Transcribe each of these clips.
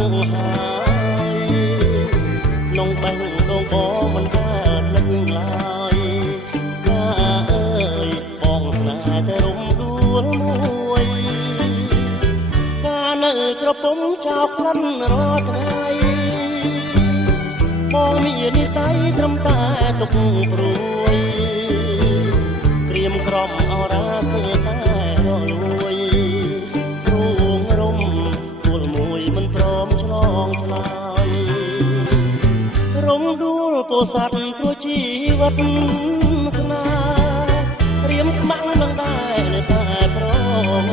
ហើយក្នុងបេះដូងបងមិនកើតនឹកឡើយថាអើយបងស្នេហ៍តែរំដួលមួយកាលនៅក្រពុំចោលក្លិនរាល់ថ្ងៃបងមាននិស័យត្រឹមតែទុកព្រួយក្រៀមក្រំអរាស្ទើរតែរលួយរួងរំទួលមួយមិនព្រមឆ្លងឆ្លើយរំដួលពោស័តត្រួជីវិតស្នេហ៍រៀមស្ម័គ្រនឹងដែរនៅតែប្រង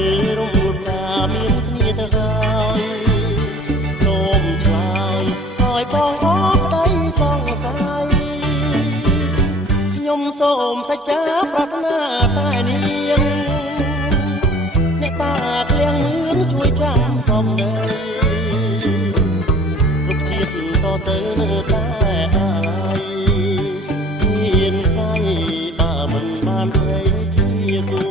ឬរំដួលថាមានគ្នាទៅហើយសូមឆ្លើយឲ្យបងអរក្តីសង្ស័យខ្ញុំសូមសច្ចាប្រាថ្នាតែនាងអ្នកតាក្លៀងមឿនជួយចាំសំដីគ្រប់ជាតិតទៅនៅតែអាឡ័យមានស័យបើមិនបានស្រីជាគូ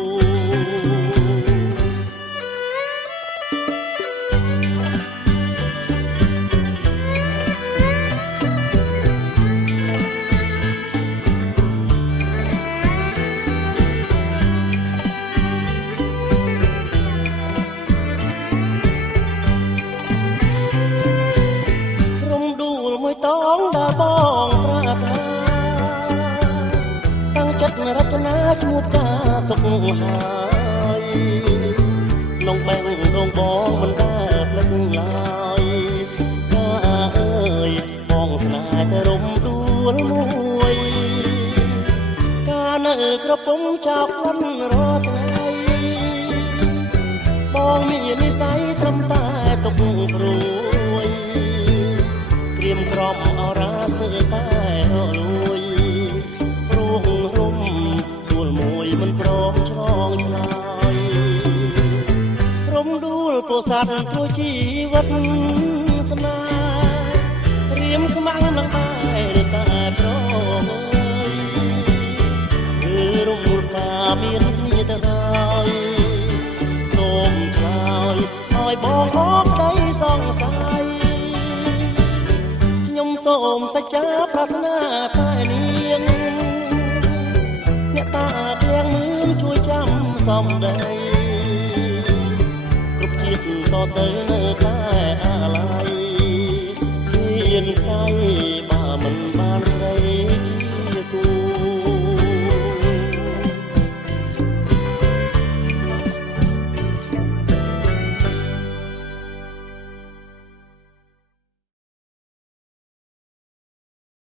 តងដល់បងប្រាថ្នាតាំងចិត្តរចនាឈ្មោះការទុកហើយក្នុងបេះដូងបងមិនដែលភ្លេចឡើយថាអើយបងស្នេហ៍តែរំដួលមួយកាលនៅក្រពុំចោលក្លិនរាល់ថ្ងៃបងមាននិស័យត្រឹមតែទុកព្រួយក្រៀមក្រំអរាស្ទើរតែរលួយរួងរំទួលមួយមិនព្រមឆ្លងឆ្លើយរំដួលពោស័តត្រួយជីវិតស្នេហ៍រៀមស្ម័គ្រនឹងដែរតែប្រងគឺរំដួលថាមានគ្នាទៅហើយសូមឆ្លើយឲ្យបងអរក្តីសង្ស័យខ្ញុំសូមសច្ចាប្រាថ្នាតែនាងអ្នកតាក្លៀងមឿនជួយចាំសំដីគ្រប់ជាតិតទៅនៅតែអាឡ័យមានស័យបើមិន